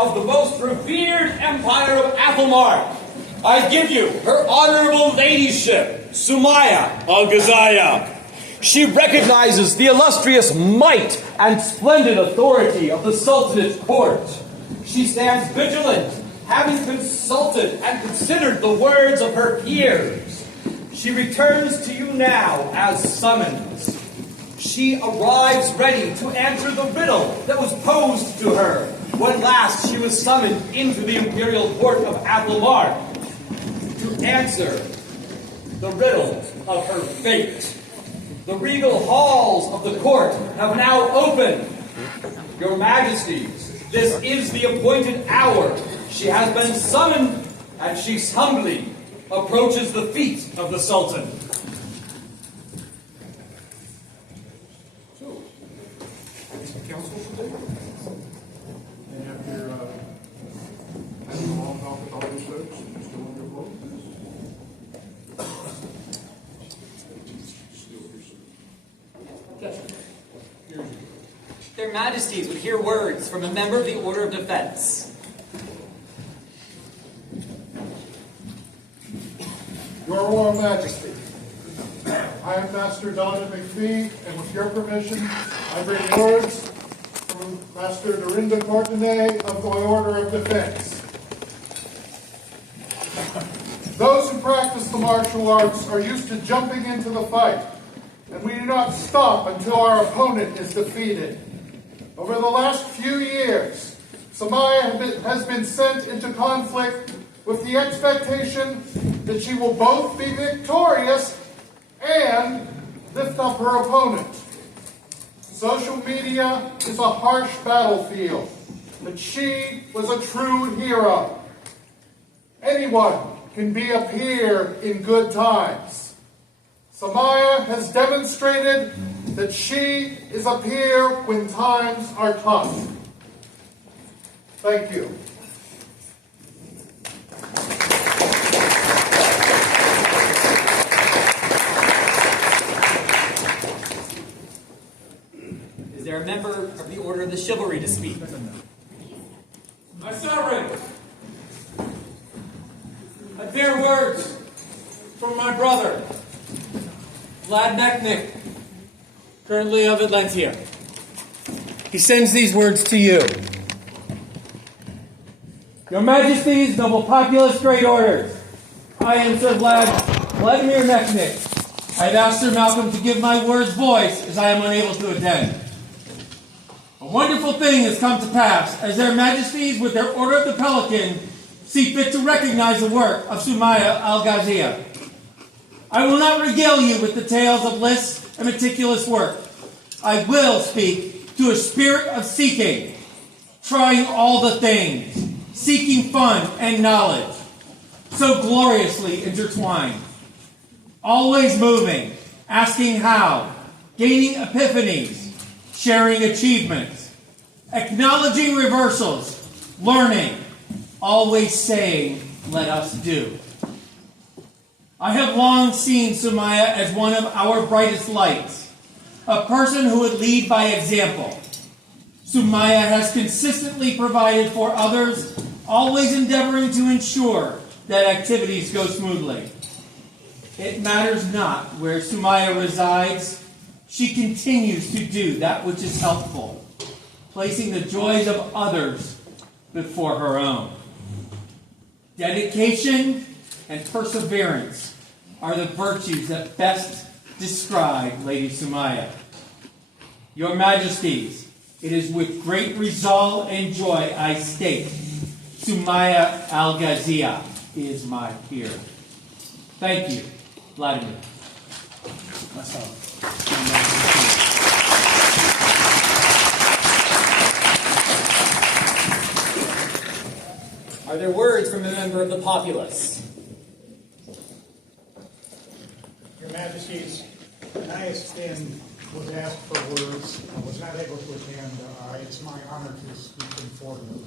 of the most revered empire of Athelmar, I give you her honorable ladyship, Sumayyaa al-Ghazaya. She recognizes the illustrious might and splendid authority of the Sultanate court. She stands vigilant, having consulted and considered the words of her peers. She returns to you now as summons. She arrives ready to answer the riddle that was posed to her when last she was summoned into the imperial court of Athelmar to answer the riddle of her fate. The regal halls of the court have now opened. Your Majesties, this is the appointed hour. She has been summoned, and she humbly approaches the feet of the Sultan. So, it's the council today. And after having a long talk with all those folks, you still want to vote? Their Majesties would hear words from a member of the Order of Defense. Your Royal Majesty, I am Master Donovan McPhee, and with your permission, I bring words from Master Dorinda Courtenay of the Order of Defense. Those who practice the martial arts are used to jumping into the fight, and we do not stop until our opponent is defeated. Over the last few years, Sumayyaa has been sent into conflict with the expectation that she will both be victorious and lift up her opponent. Social media is a harsh battlefield, but she was a true hero. Anyone can be a peer in good times. Sumayyaa has demonstrated that she is a peer when times are tough. Thank you. Is there a member of the Order of the Chivalry to speak? My sovereign, I bear words from my brother, Vlad Mechnik, currently of Atlantia. He sends these words to you. Your Majesties, noble populace, great orders. I am Sir Vladimir Mechnik. I have asked Sir Malcolm to give my words voice as I am unable to attend. A wonderful thing has come to pass as their Majesties, with their Order of the Pelican, see fit to recognize the work of Sumayyaa al-Ghazaya. I will not regale you with the tales of lists and meticulous work. I will speak to a spirit of seeking, trying all the things, seeking fun and knowledge, so gloriously intertwined, always moving, asking how, gaining epiphanies, sharing achievements, acknowledging reversals, learning, always saying, let us do. I have long seen Sumayyaa as one of our brightest lights, a person who would lead by example. Sumayyaa has consistently provided for others, always endeavoring to ensure that activities go smoothly. It matters not where Sumayyaa resides, she continues to do that which is helpful, placing the joys of others before her own. Dedication and perseverance are the virtues that best describe Lady Sumayyaa. Your Majesties, it is with great resolve and joy I state, Sumayyaa al-Ghazaya is my peer. Thank you, Vladimir. Are there words from a member of the populace? Your Majesties, I was asked for words. I was not able to attend. It's my honor to speak before you.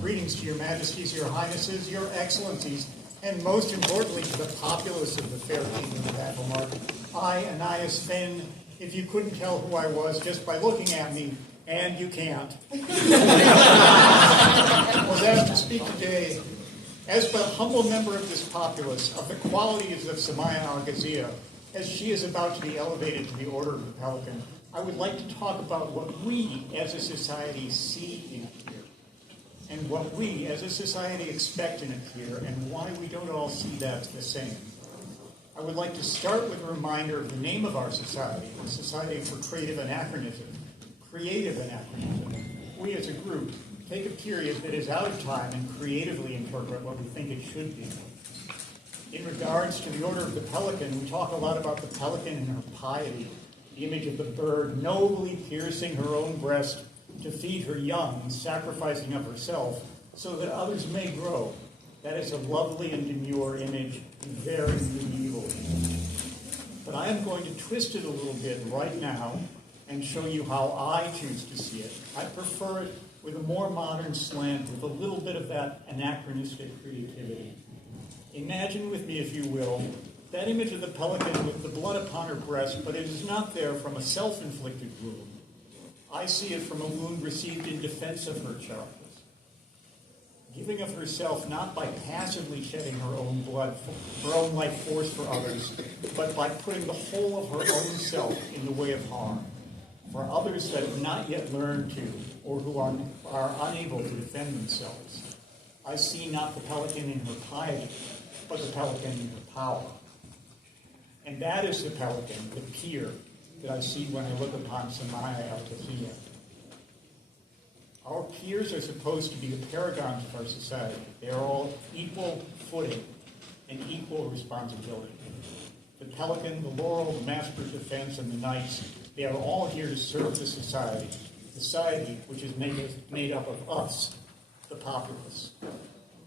Greetings to your Majesties, your Highnesses, your Excellencies, and most importantly to the populace of the fair kingdom of Athelmar. I, Ananias Finn, if you couldn't tell who I was just by looking at me, and you can't. was asked to speak today as the humble member of this populace of the qualities of Sumayyaa al-Ghaziyah, as she is about to be elevated to the Order of the Pelican, I would like to talk about what we as a society see in here, and what we as a society expect in it here, and why we don't all see that the same. I would like to start with a reminder of the name of our society, the Society for Creative Anachronism. Creative Anachronism. We as a group take a period that is out of time and creatively interpret what we think it should be. In regards to the Order of the Pelican, we talk a lot about the pelican and her piety, the image of the bird nobly piercing her own breast to feed her young, sacrificing of herself so that others may grow. That is a lovely and demure image, very medieval. But I am going to twist it a little bit right now and show you how I choose to see it. I prefer it with a more modern slant, with a little bit of that anachronistic creativity. Imagine with me, if you will, that image of the pelican with the blood upon her breast, but it is not there from a self-inflicted wound. I see it from a wound received in defense of her charges. Giving of herself not by passively shedding her own blood, her own life force for others, but by putting the whole of her own self in the way of harm, for others that have not yet learned to, or who are unable to defend themselves. I see not the pelican in her piety, but the pelican in her power. And that is the pelican, the peer, that I see when I look upon Sumayyaa al-Ghaziyah. Our peers are supposed to be the paragons of our society. They are all equal footing and equal responsibility. The pelican, the laurel, the master's defense, and the knights, they are all here to serve the society which is made up of us, the populace.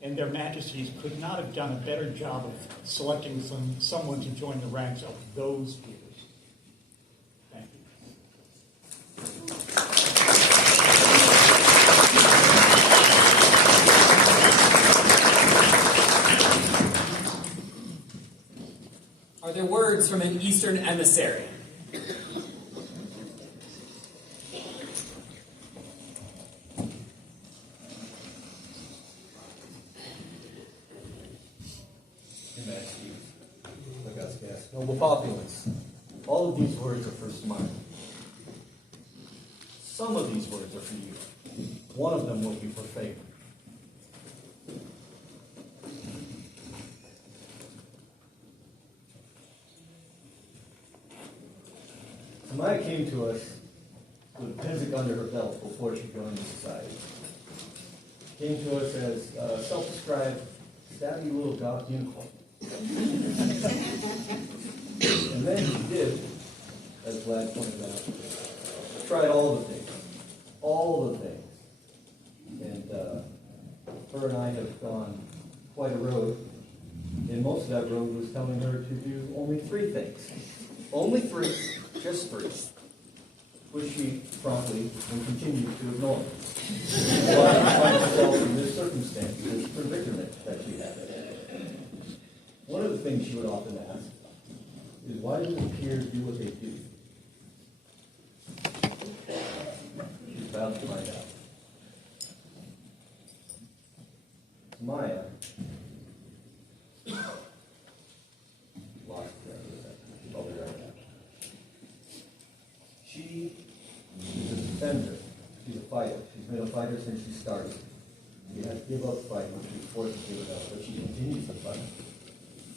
And their majesties could not have done a better job of selecting someone to join the ranks of those peers. Thank you. Are there words from an Eastern emissary? Noble populace, all of these words are for Sumayyaa. Some of these words are for you. One of them will be for favor. Sumayyaa came to us with physic under her belt before she joined the society. Came to us as a self-described stabby little goth unicorn. And then he did, as Vlad pointed out, tried all the things. And her and I have gone quite a road. And most of that road was telling her to do only 3 things. Only 3, just 3. Which she promptly and continued to ignore. Why she find herself in this circumstance, this predicament that she had. One of the things she would often ask is, why do the peers do what they do? She's about to find out. Sumayyaa lost it. I'll be right back. She is a defender. She's a fighter. She's been a fighter since she started. She had to give up fighting. She was forced to give it up, but she continues to fight.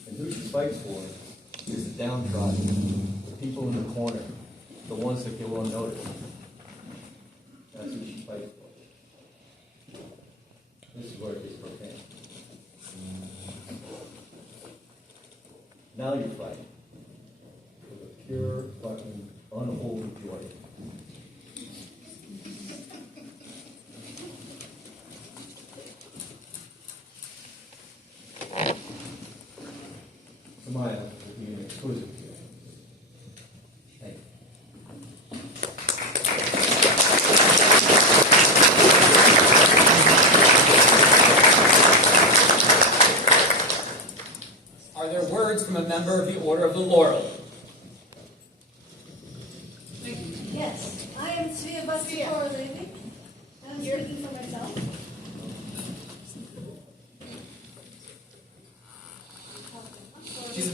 And who she fights for is the downtrodden, the people in the corner, the ones that go unnoticed. That's who she fights for. This is where it gets profane. Now you're fighting with a pure, fucking, unholy joy. Sumayyaa will be an exquisite gift. Thank you. Are there words from a member of the Order of the Laurel? Yes, I am Sumayyaa. I'm speaking for myself.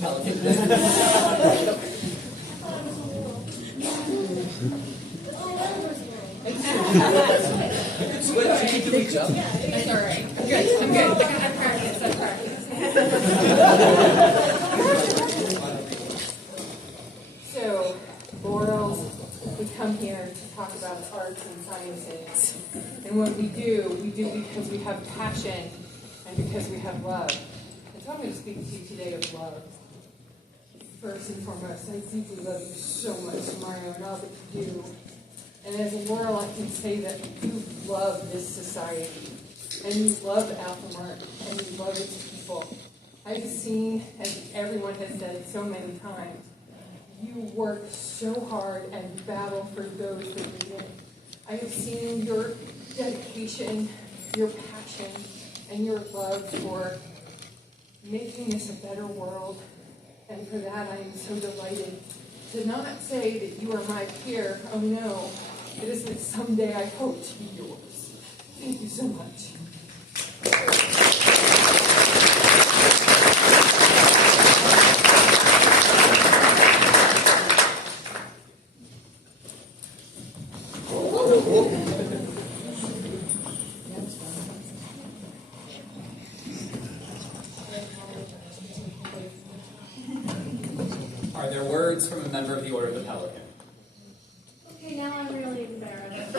Pelican. Switch, you can do a jump. That's all right. I'm good. I'm good. I practice. I practice. So, Laurels, we come here to talk about arts and sciences. And what we do because we have passion and because we have love. And so I'm going to speak to you today of love. First and foremost, I deeply love you so much, Sumayyaa, and all that you do. And as a Laurel, I can say that you love this society, and you love Alphamart, and you love its people. I've seen, as everyone has said so many times, you work so hard and battle for those that need it. I have seen your dedication, your passion, and your love for making this a better world. And for that, I am so delighted to not say that you are my peer. Oh no, it is that someday I hope to be yours. Thank you so much. Are there words from a member of the Order of the Pelican? Okay, now I'm really embarrassed. I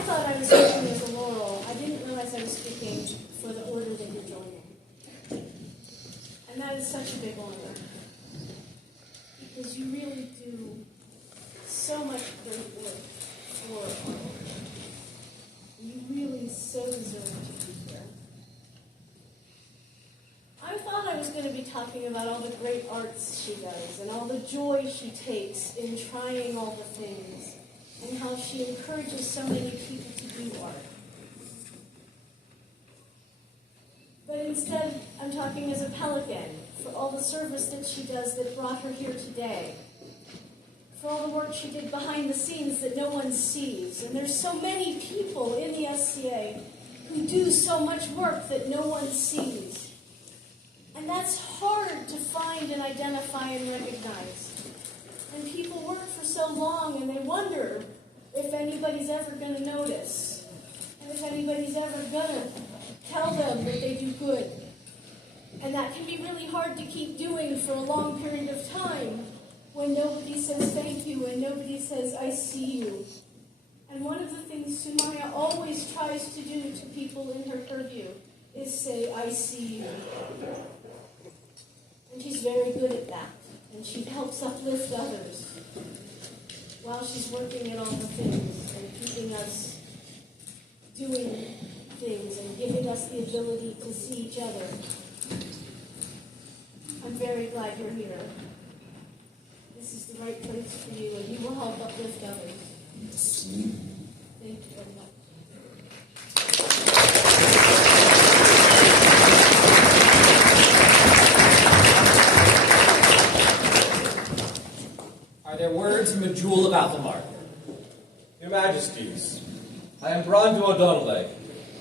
thought I was speaking as a Laurel. I didn't realize I was speaking for the order that you're joining. And that is such a big honor. Because you really do so much great work for our order. You really so deserve to be here. I thought I was going to be talking about all the great arts she does and all the joy she takes in trying all the things and how she encourages so many people to do art. But instead, I'm talking as a Pelican for all the service that she does that brought her here today. For all the work she did behind the scenes that no one sees. And there's so many people in the SCA who do so much work that no one sees. And that's hard to find and identify and recognize. And people work for so long and they wonder if anybody's ever going to notice. And if anybody's ever going to tell them that they do good. And that can be really hard to keep doing for a long period of time when nobody says thank you and nobody says I see you. And one of the things Sumayyaa always tries to do to people in her purview is say I see you. And she's very good at that. And she helps uplift others while she's working at all the things and keeping us doing things and giving us the ability to see each other. I'm very glad you're here. This is the right place for you, and you will help uplift others. Thank you very much. Are there words from a jewel of Alphamart? Your Majesties, I am Brandu O'Donnell,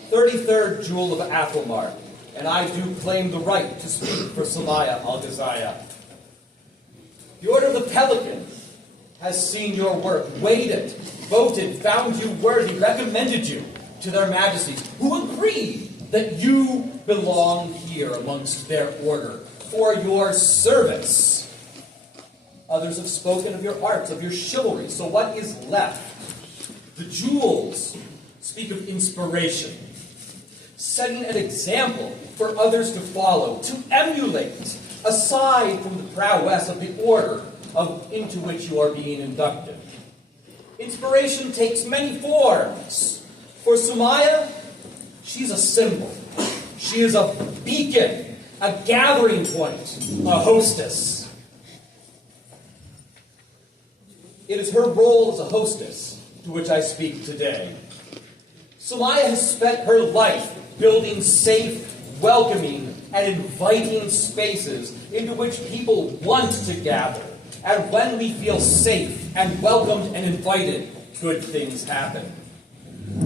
33rd Jewel of Athelmart, and I do claim the right to speak for Sumayyaa al-Ghazaya. The Order of the Pelican has seen your work, weighed it, voted, found you worthy, recommended you to their Majesties, who agree that you belong here amongst their order for your service. Others have spoken of your arts, of your chivalry. So what is left? The jewels speak of inspiration, setting an example for others to follow, to emulate, aside from the prowess of the order into which you are being inducted. Inspiration takes many forms. For Sumayyaa, she's a symbol. She is a beacon, a gathering point, a hostess. It is her role as a hostess to which I speak today. Sumayyaa has spent her life building safe, welcoming, and inviting spaces into which people want to gather. And when we feel safe and welcomed and invited, good things happen.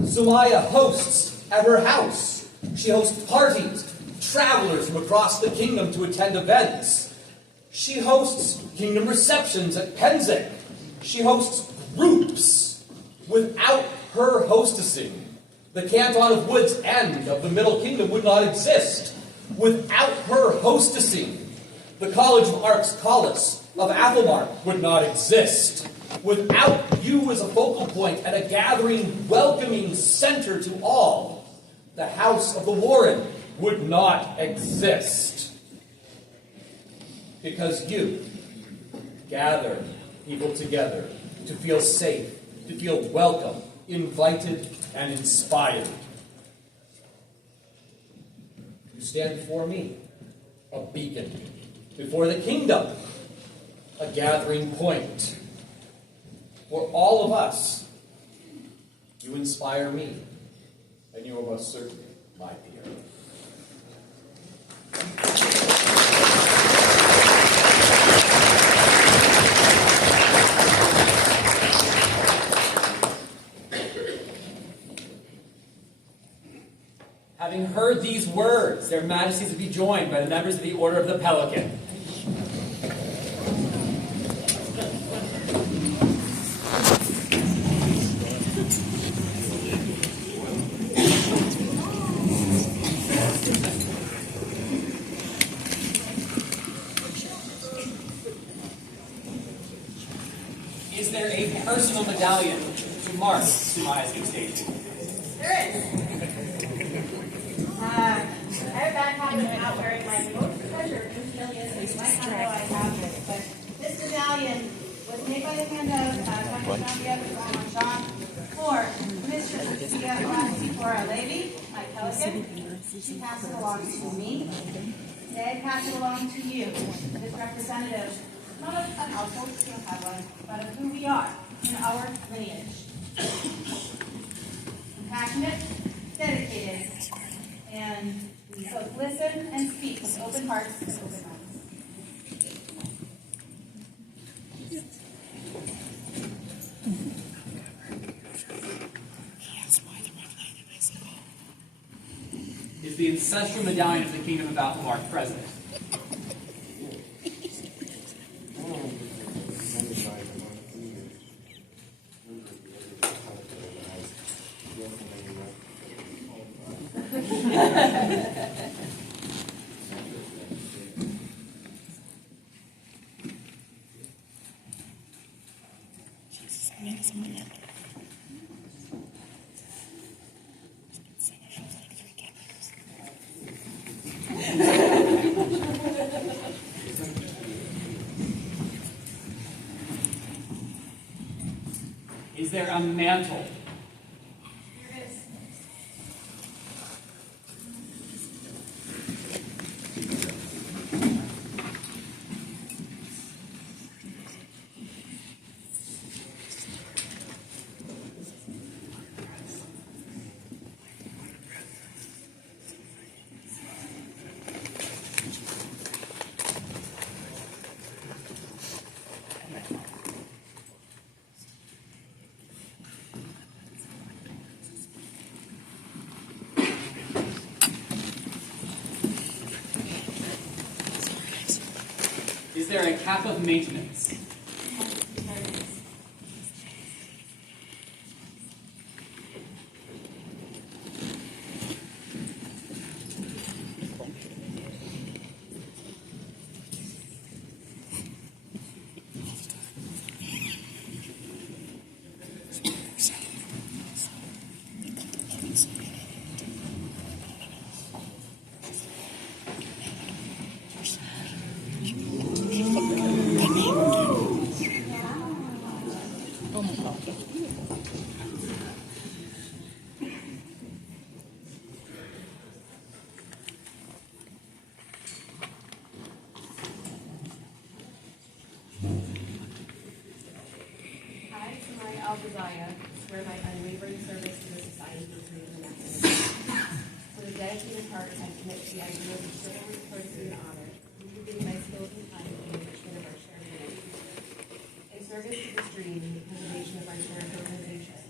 Sumayyaa hosts at her house. She hosts parties, travelers from across the kingdom to attend events. She hosts kingdom receptions at Penzing. She hosts groups. Without her hostessing, the Canton of Wood's End of the Middle Kingdom would not exist. Without her hostessing, the College of Arts Collis of Athelmark would not exist. Without you as a focal point and a gathering, welcoming center to all, the House of the Warren would not exist. Because you gather people together to feel safe, to feel welcome, invited, and inspired. You stand before me, a beacon. Before the kingdom, a gathering point. For all of us, you inspire me, and you are most certainly my peer. Having heard these words, their majesties will be joined by the members of the Order of the Pelican. Is there a personal medallion to mark Sumayya's estate? There is. I have a bad habit of not wearing my most treasured medallion, so you might not know I have it. But this medallion was made by the hand of Jean for Mistress Sophia for Our Lady, my Pelican. She passed it along to me. Today I pass it along to you, as representative, not of an household, we don't have one, but of who we are in our lineage. Compassionate, dedicated, and we both listen and speak with open hearts and open minds. Is the ancestral medallion of the Kingdom of Athelmark present? Is there a mantle? There is. Is there a cap of maintenance? I, Sumayyaa swear my unwavering service to the Society for Creative Excellence. With a dedicated heart, I commit to the ideals of chivalry, courtesy, and honor, improving my skills and time in the enrichment of our shared humanity. In service to this dream and the preservation of our shared organization,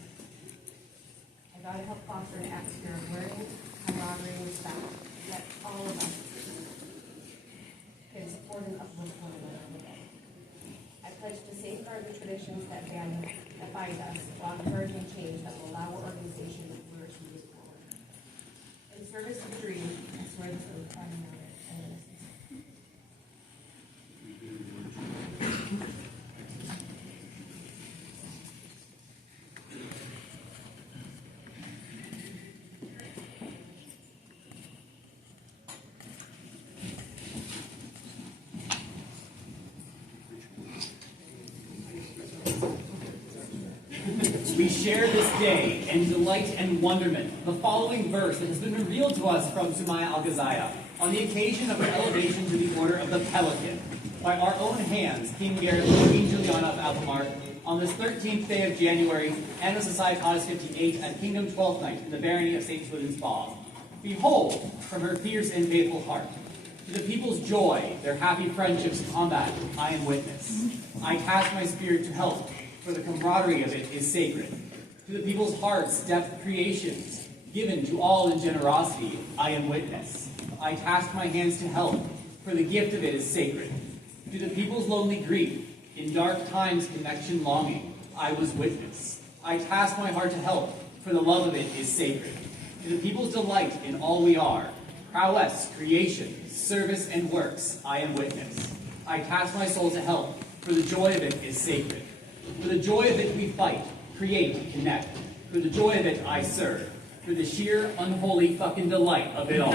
I vow to help foster an atmosphere of learning, camaraderie, and respect, that all of us can support and uplift one another today. I pledge to safeguard the traditions that bind us while encouraging change that will allow our organization to flourish and move forward. In service of the dream, I swear this oath by the honor and innocence. We share this day in delight and wonderment. The following verse that has been revealed to us from Sumayyaa al-Ghazaya on the occasion of her elevation to the Order of the Pelican by our own hands, King Garrett and Queen Juliana of Albemarle, on this 13th day of January, Anno Societatis 58 at Kingdom 12th Night in the barony of St. Swithin's Ball. Behold, from her fierce and faithful heart, to the people's joy, their happy friendships combat, I am witness. I cast my spirit to help, for the camaraderie of it is sacred. To the people's hearts, depth creations, given to all in generosity, I am witness. I task my hands to help, for the gift of it is sacred. To the people's lonely grief, in dark times connection longing, I was witness. I task my heart to help, for the love of it is sacred. To the people's delight in all we are, prowess, creation, service, and works, I am witness. I task my soul to help, for the joy of it is sacred. For the joy of it we fight, create, connect. For the joy of it I serve. For the sheer, unholy fucking delight of it all.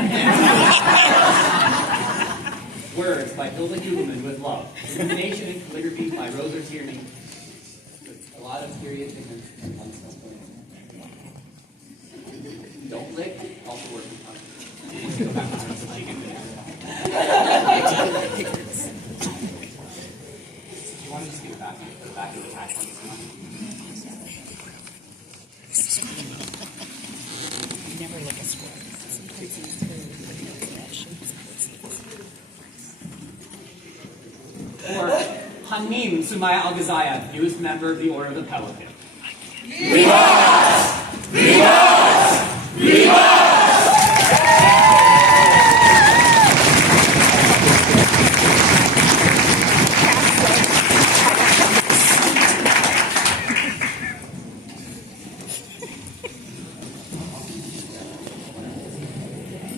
Words by Hilda Hugelman with love. Illumination and calligraphy by Rosa Tierney. With a lot of period pigments and don't lick, also working on it. Go back to the you want to just give it back to the back of the pack on this one? Never look at square. Or Hanim Sumayyaa al-Ghazaya, newest member of the Order of the Pelican. Viva!